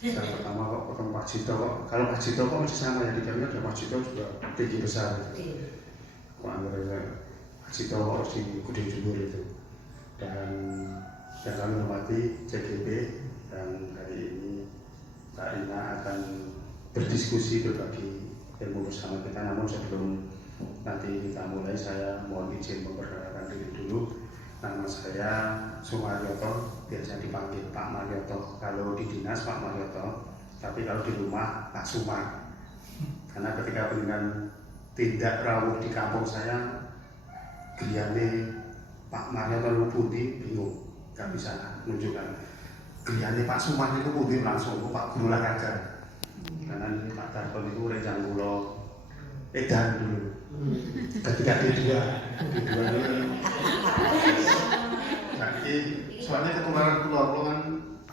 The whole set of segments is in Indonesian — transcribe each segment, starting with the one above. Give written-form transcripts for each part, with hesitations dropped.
Yang pertama kok ketemu Pak Cito kok. Kalau Pak Cito kok masih sama ya di kabinet, Pak Cito juga tinggi besar. Kok anggapnya Pak Cito kok di Gede Jubur itu. Dan yang kami hormati CGP, dan hari ini Kak Rina akan berdiskusi berbagi ilmu bersama kita. Namun sebelum nanti kita mulai, saya mohon izin memperkenalkan diri dulu. Nama saya Sumaryoto, biasa dipanggil Pak Maryoto. Kalau di dinas Pak Maryoto, tapi kalau di rumah Pak Sumar. Karena ketika dengan tindak rawuh di kampung saya, griyane Pak Maryoto Pundi bingung, nggak bisa menunjukkan. Griyane Pak Sumar itu Pundi langsung Pak Guru olahraga. Karena ini Pak Darton itu rencang kulo edan dulu. Ketika D2 jadi soalnya ketularan pulau kan,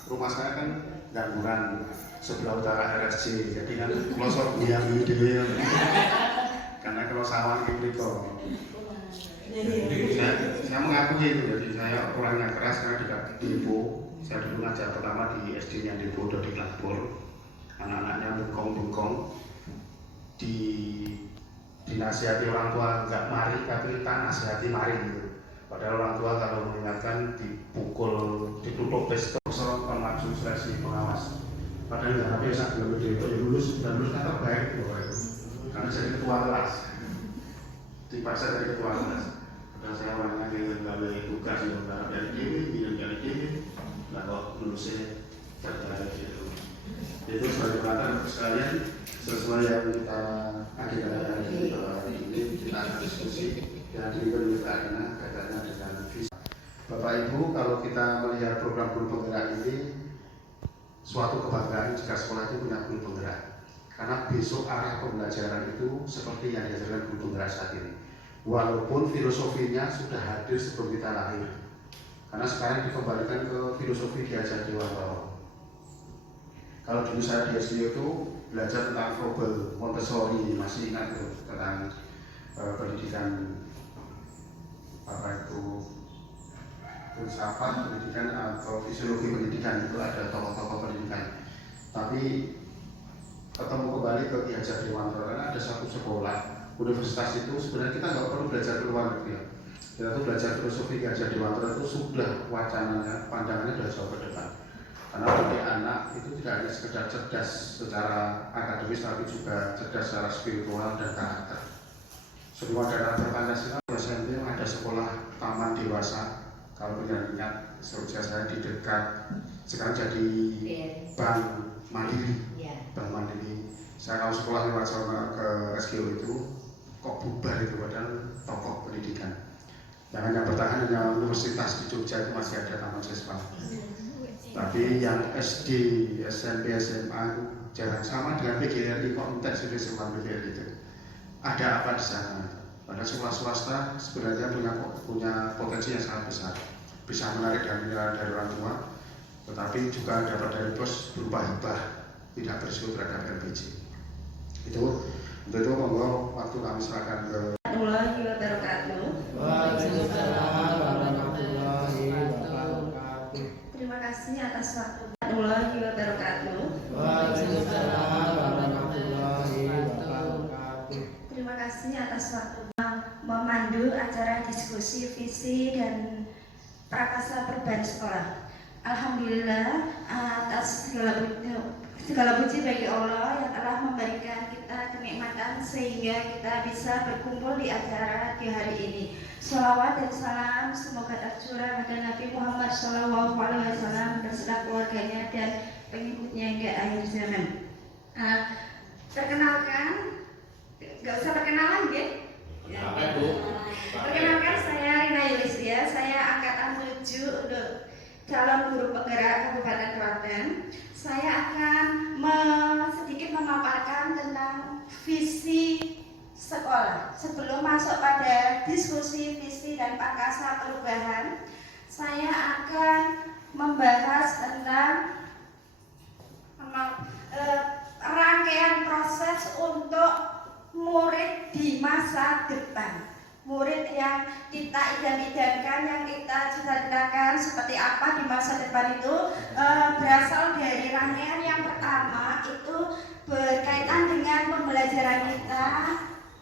rumah saya kan Gangguran sebelah utara RSC, jadi kan pulau sok yang dewe karena kalau sawan gitu saya mengakui itu. Jadi saya orangnya keras karena di Depo saya dulu ngajar pertama di SD nya Depo udah di Klakbor, anak-anaknya bengkong dinasihati orang tua nggak mari, tapi tak nasihati mari gitu. Padahal orang tua kalau mengingatkan dipukul, ditutup pistol, pemaksu seleksi pengawas. Padahal nggak apa ya, belum itu ya lulus dan lulus kan terbaik karena jadi ketua kelas, dipaksa dari ketua kelas. Padahal saya orangnya yang nggak tugas yang nggak dari gini, nah kok lulusnya terbaik gitu. Itu sebagai pelatihan sekalian, sesuai yang kita agendakan hari ini kita akan diskusi dan diberi karena kaitannya dengan visi. Bapak Ibu, kalau kita melihat program guru penggerak ini, suatu kebanggaan jika sekolah itu punya guru penggerak. Karena besok arah pembelajaran itu seperti yang diajarkan guru penggerak saat ini. Walaupun filosofinya sudah hadir sebelum kita lahir. Karena sekarang dikembalikan ke filosofi Ki Hajar Dewantara. Kalau dulu saya di SD itu belajar tentang Froebel, Montessori, masih ingat tuh, tentang pendidikan apa itu filsafat pendidikan atau fisiologi pendidikan, itu ada tokoh-tokoh pendidikan. Tapi ketemu kembali ke Ki Hajar Dewantara, karena ada satu sekolah universitas itu sebenarnya kita nggak perlu belajar ke luar negeri ya. Kita tuh belajar filosofi Ki Hajar Dewantara itu sudah wacananya, pandangannya sudah jauh ke depan. Karena bagi anak itu tidak hanya sekedar cerdas secara akademis, tapi juga cerdas secara spiritual dan karakter. Semua daerah Pancasila SMP ada sekolah taman dewasa. Kalau punya ingat, saya di dekat sekarang jadi Bank Mandiri. Bank Mandiri. Saya kalau sekolah lewat sana ke SGO itu kok bubar itu, padahal tokoh pendidikan. Jangan yang bertahan hanya universitas di Jogja itu masih ada taman siswa. Tapi yang SD, SMP, SMA itu jarang. Sama dengan PGRI, konteks itu sama PGRI itu. Ada apa di sana? Pada sekolah swasta sebenarnya punya potensi yang sangat besar, bisa menarik dana dari orang tua, tetapi juga dapat dari bos berupa hibah, tidak berisiko terhadap LPG. Itu untuk itu monggo waktu kami serahkan ke Warahmatullahi wabarakatuh. Waalaikumsalam warahmatullahi wabarakatuh. Terima kasih atas waktu. Warahmatullahi wabarakatuh. Waalaikumsalam warahmatullahi wabarakatuh. Terima kasih atas waktu memandu acara diskusi visi dan prakasa perubahan sekolah. Alhamdulillah atas segala puji bagi Allah yang telah memberikan kita kenikmatan sehingga kita bisa berkumpul di acara di hari ini. Shalawat dan salam semoga tercurah pada Nabi Muhammad SAW beserta keluarganya dan pengikutnya hingga akhir zaman. Perkenalkan, nggak usah perkenalan ya? Perkenalkan, saya Rina Yulisia, saya angkatan 7 untuk calon guru penggerak Kabupaten Klaten. Saya akan sedikit memaparkan tentang visi sekolah. Sebelum masuk pada diskusi visi dan prakasa perubahan, saya akan membahas tentang rangkaian proses untuk murid di masa depan. murid yang kita idam-idamkan, yang kita cita-citakan seperti apa di masa depan itu berasal dari rangkaian yang pertama itu berkaitan dengan pembelajaran kita,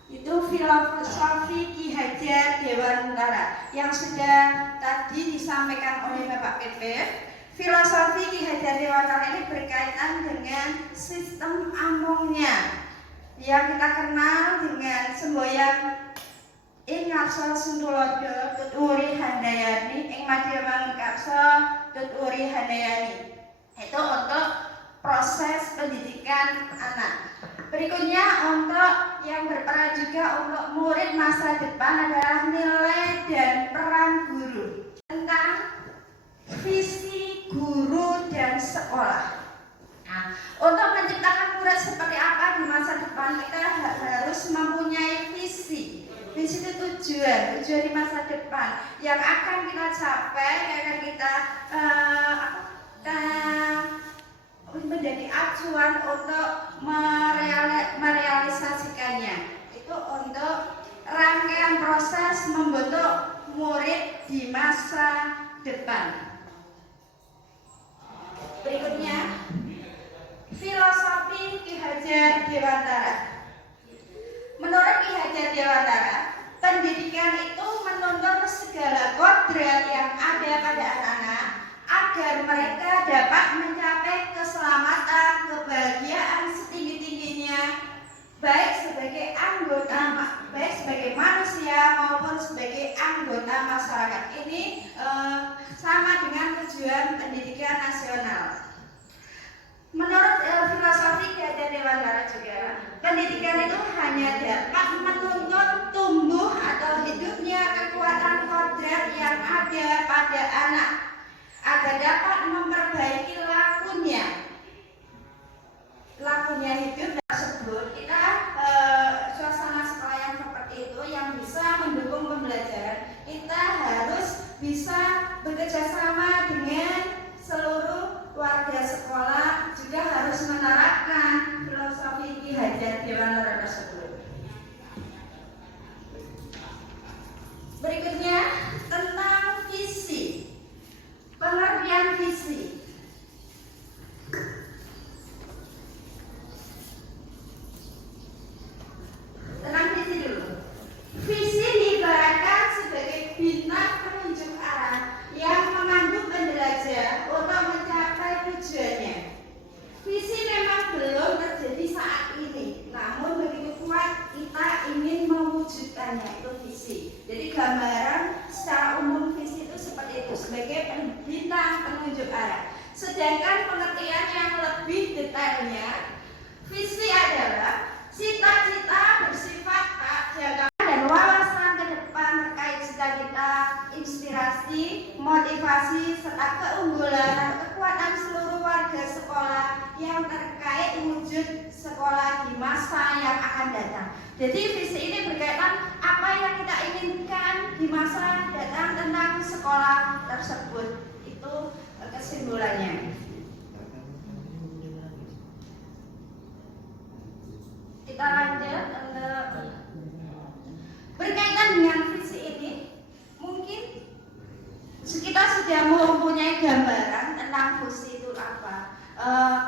itu filosofi Ki Hajar Dewantara yang sudah tadi disampaikan oleh Bapak PP. Filosofi Ki Hajar Dewantara ini berkaitan dengan sistem amongnya yang kita kenal dengan semboyan ing ngarsa Suntulodo tuturi handayani ing madya mangkarsa tuturi handayani. Itu untuk proses pendidikan anak. Berikutnya untuk yang berperan juga untuk murid masa depan adalah nilai dan peran guru, tentang visi guru dan sekolah. Nah, untuk menciptakan murid seperti apa di masa depan, kita harus mempunyai visi. Visi itu tujuan di masa depan yang akan kita capai, yang akan kita menjadi acuan untuk merealisasikannya. Itu untuk rangkaian proses membentuk murid di masa depan. Berikutnya, filosofi Ki Hajar Dewantara. Menurut Ki Hajar Dewantara, pendidikan itu menuntut segala kodrat yang ada pada anak-anak agar mereka dapat mencapai keselamatan, kebahagiaan setinggi-tingginya, baik sebagai manusia maupun sebagai anggota masyarakat. Ini sama dengan tujuan pendidikan nasional. Menurut filosofi Ki Hajar Dewantara juga, pendidikan itu hanya dapat menuntut tumbuh atau hidupnya kekuatan kodrat yang ada pada anak agar dapat memperbaiki lakunya hidup tersebut. Kita suasana sekolah yang seperti itu yang bisa mendukung pembelajaran, kita harus bisa bekerja sama dengan seluruh warga sekolah, juga harus menerapkan filosofi Ki Hajar Dewantara tersebut. Berikutnya tentang visi. Pengertian visi. Tentang visi dulu. Visi diibaratkan sebagai bintang penunjuk arah yang memandu pembelajar untuk mencapai tujuannya. Visi memang belum terjadi saat ini, namun begitu kuat kita ingin mewujudkannya, itu visi. Jadi gambaran secara umum visi itu seperti itu, sebagai bintang penunjuk arah. Sedangkan pengertian yang lebih detailnya, visi adalah cita-cita bersifat jangka dan wawasan ke depan terkait cita-cita, inspirasi, motivasi, serta keunggulan dan kekuatan seluruh warga sekolah yang terkait wujud sekolah di masa yang akan datang. Jadi visi ini berkaitan apa yang kita inginkan di masa datang tentang sekolah tersebut. Itu kesimpulannya. Kita lanjut berkaitan dengan visi ini, mungkin kita sudah mempunyai gambaran tentang visi itu apa.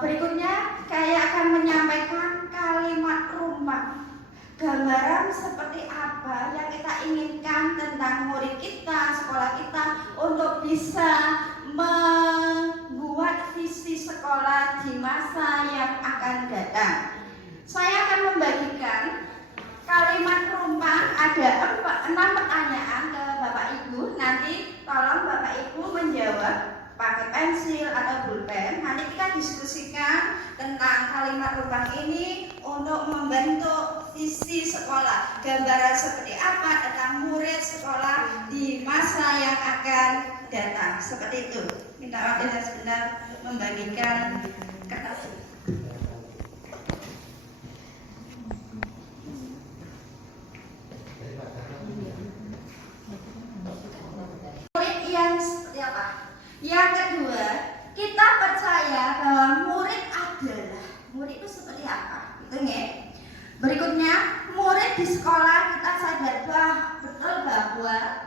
Berikutnya saya akan menyampaikan kalimat rumah, gambaran seperti apa yang kita inginkan tentang murid kita, sekolah kita, untuk bisa membuat visi sekolah di masa yang akan datang. Saya akan membagikan kalimat rumah, ada 6 pertanyaan ke Bapak Ibu. Nanti tolong Bapak Ibu menjawab pakai pensil atau pulpen. Nanti kita diskusikan tentang kalimat rumah ini untuk membentuk visi sekolah. Gambaran seperti apa tentang murid sekolah di masa yang akan datang. Seperti itu. Minta waktu sebentar untuk membagikan kertas. Yang kedua, kita percaya bahwa murid itu seperti apa? Gitu ya. Berikutnya, murid di sekolah kita sadar bahwa betul bahwa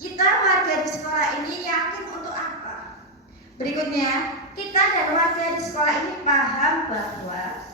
kita warga di sekolah ini yakin untuk apa? Berikutnya, kita dan warga di sekolah ini paham bahwa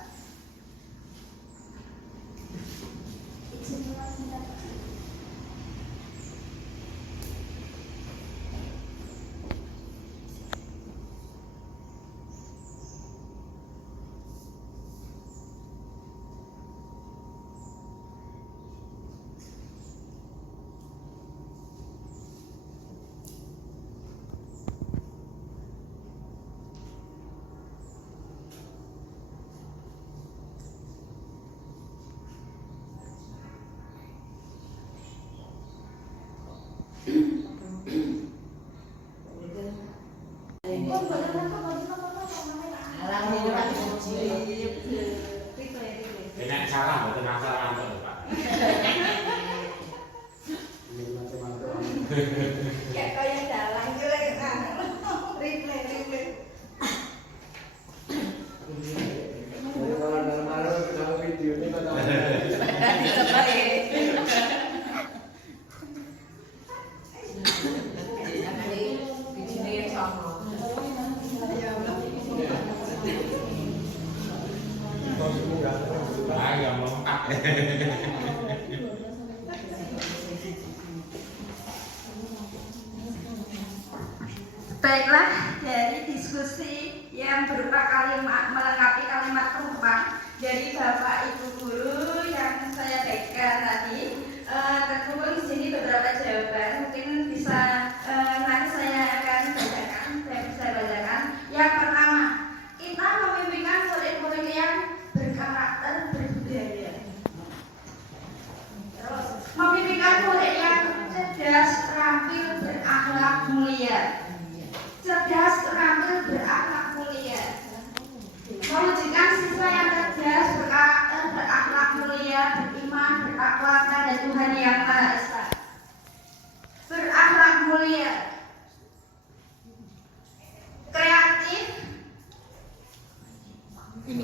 Enak cara mboten masalah antuk, Pak. ya kaya dalang itu replay. Kalau dalam video ini kata Ayo lengkap. Baiklah, dari diskusi yang berupa kalimat melengkapi kalimat penumpang dari Bapak Ibu Guru yang saya bagikan tadi, terkumpul di sini beberapa jawaban. Mungkin bisa nanti saya akan bacakan, Yang pertama, kita memimpikan murid-murid yang berkarakter berbudaya. Terus, memimpikan murid yang cerdas, terampil, berakhlak mulia. Cerdas, terampil, berakhlak mulia. Mewujudkan siswa yang cerdas, berkarakter, berakhlak mulia, beriman, bertakwa pada Tuhan Yang Maha Esa. Berakhlak mulia, kreatif,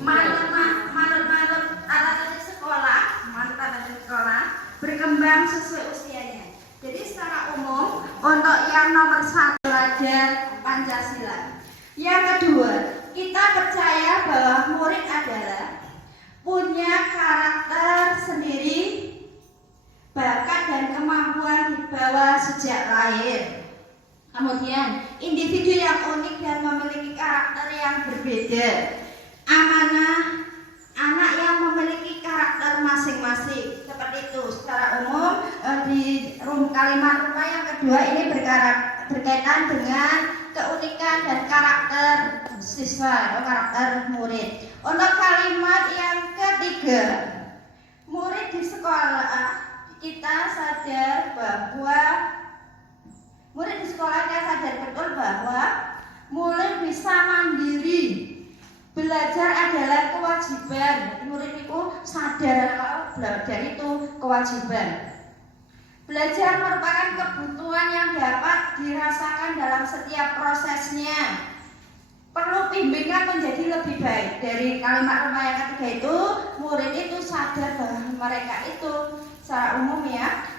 manut tata tertib sekolah, berkembang sesuai usianya. Jadi secara umum untuk yang nomor 1 belajar Pancasila. Yang kedua, kita percaya bahwa murid adalah punya karakter sendiri, bakat dan kemampuan dibawa sejak lahir. Kemudian, individu yang unik dan memiliki karakter yang berbeda. Amanah, anak yang memiliki karakter masing-masing. Seperti itu secara umum di kalimat rumah yang kedua ini berkaitan dengan keunikan dan karakter siswa atau karakter murid. Untuk kalimat yang ketiga, murid di sekolah kita sadar betul bahwa murid bisa mandiri. Belajar adalah kewajiban. Murid itu sadar kalau belajar itu kewajiban. Belajar merupakan kebutuhan yang dapat dirasakan dalam setiap prosesnya. Perlu bimbingan menjadi lebih baik. Dari kalimat rumah yang ketiga itu, murid itu sadar bahwa mereka itu secara umum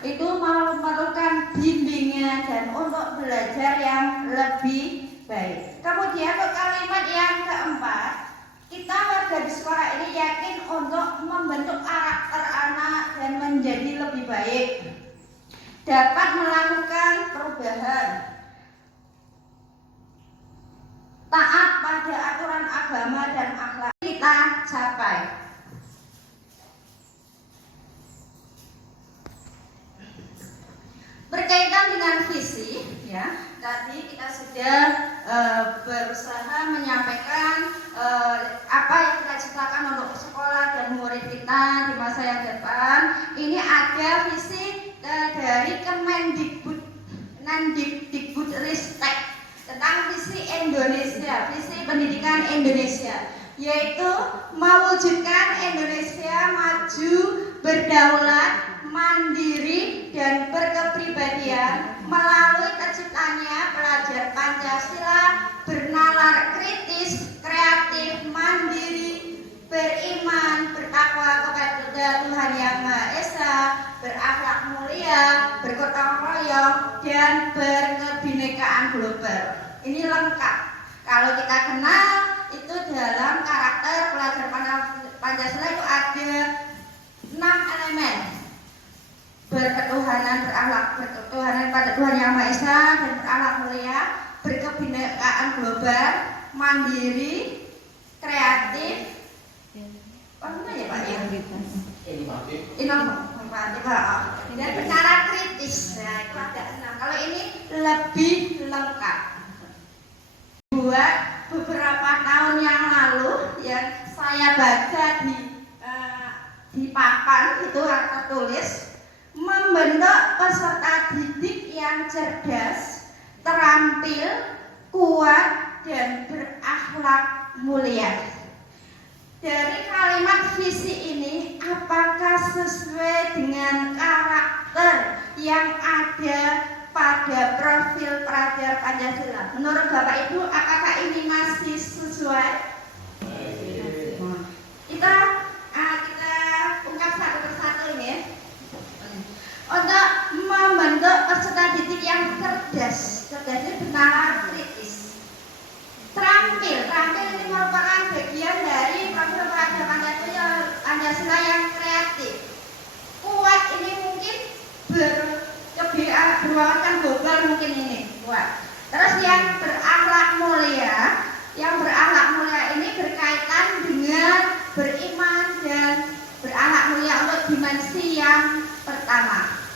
itu memerlukan bimbingan dan untuk belajar yang lebih baik. Kemudian untuk kalimat yang keempat, kita warga di sekolah ini yakin untuk membentuk karakter anak dan menjadi lebih baik, dapat melakukan perubahan, taat pada aturan agama dan akhlak kita capai. Berkaitan dengan visi, tadi kita sudah berusaha menyampaikan apa yang kita ciptakan untuk sekolah dan murid kita di masa yang depan. Ini ada visi dari Kemendikbudristek tentang visi Indonesia, visi pendidikan Indonesia, yaitu mewujudkan Indonesia maju, berdaulat, mandiri dan berkepribadian melalui terciptanya pelajar Pancasila bernalar kritis, kreatif, mandiri, beriman, bertakwa kepada Tuhan Yang Maha Esa, berakhlak mulia, bergotong royong, dan berkebinekaan global. Ini lengkap. Kalau kita kenal itu dalam karakter pelajar Pancasila itu ada 6 elemen. Berketuhanan, berketuhanan pada Tuhan Yang Maha Esa dan berakhlak mulia, berkebinekaan global, mandiri, kreatif, apa ya Pak ya? Inovatif, dan bicara kritis. Nah, itu ada 6. Kalau ini lebih lengkap. Buat beberapa tahun yang lalu yang saya baca di papan itu tertulis membentuk peserta didik yang cerdas, terampil, kuat, dan berakhlak mulia. Dari kalimat visi ini, apakah sesuai dengan karakter yang ada pada profil pelajar Pancasila? Menurut Bapak Ibu, apakah ini masih sesuai? Kita ungkap satu persatu ini ya. Untuk membentuk peserta didik yang cerdas ini benar kritis. Terampil ini merupakan bagian dari profil pelajar Pancasila yang kreatif. Kuat ini mungkin berwawasan global mungkin ini kuat. Terus yang berakhlak mulia ini berkaitan dengan beriman dan berakhlak mulia untuk dimensi yang pertama.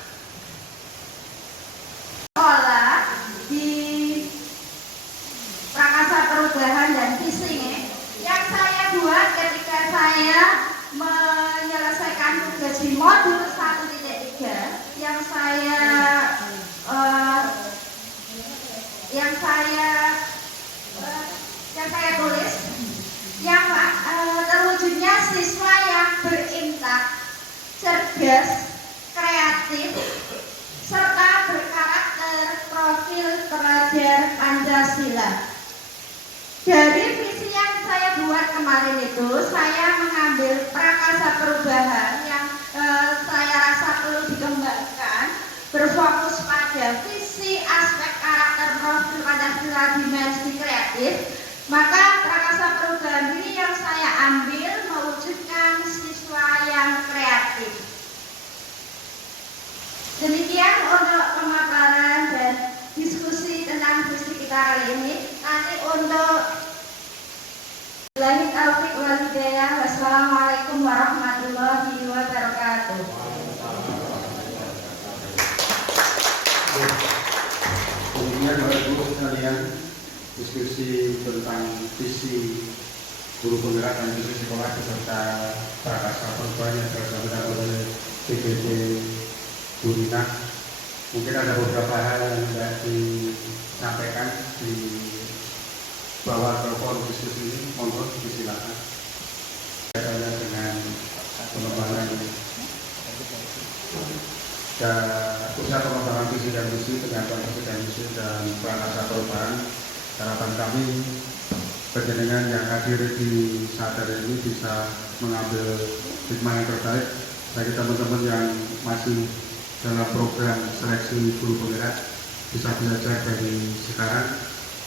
Sekolah di Prakasa Perubahan dan visi ini yang saya buat ketika saya menyelesaikan tugas di modul 1.3 yang saya tulis yang terwujudnya siswa yang berintak, cerdas, kreatif, serta berkarakter profil pelajar Pancasila. Dari visi yang saya buat kemarin itu, saya mengambil Prakasa Perubahan yang saya rasa perlu dikembangkan, berfokus pada visi aspek karakter profil Pancasila dimensi kreatif. Maka Prakasa Perubahan ini yang saya ambil mewujudkan siswa yang kreatif. Demikian untuk pemaparan dan diskusi tentang visi kita kali ini. Nanti untuk Billahi taufiq wal hidayah. Wassalamualaikum warahmatullahi wabarakatuh. Kemudian Bapak Ibu sekalian, diskusi tentang visi guru penggerak dan visi sekolah beserta Prakasa Perubahan yang dilaksanakan oleh PBB Burina. Mungkin ada beberapa hal yang tidak disampaikan di bawah telepon diskusi ini, monggo disilakan. Kaitannya dengan pengembangan dan usaha pengembangan visi dan misi dengan visi dan misi dan Prakasa Perubahan. Harapan kami penjenengan yang hadir di saat hari ini bisa mengambil hikmah yang terbaik bagi teman-teman yang masih dalam program seleksi guru penggerak, bisa belajar dari sekarang.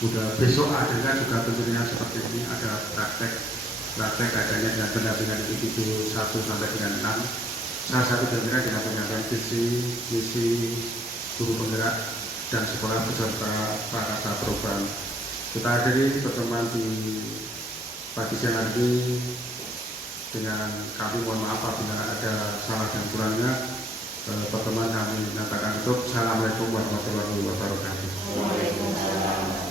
Udah besok adanya juga tentunya seperti ini, ada praktek adanya dengan pendampingan individu 1 sampai dengan 6. Salah satu pendampingan dengan penyampaian visi, misi guru penggerak dan sekolah beserta Prakasa Perubahan. Kita hadiri pertemuan di pagi siang hari ini dengan kami mohon maaf apabila ada salah dan kurangnya. Pertemuan kami menyatakan tutup. Assalamualaikum warahmatullahi wabarakatuh. Waalaikumsalam.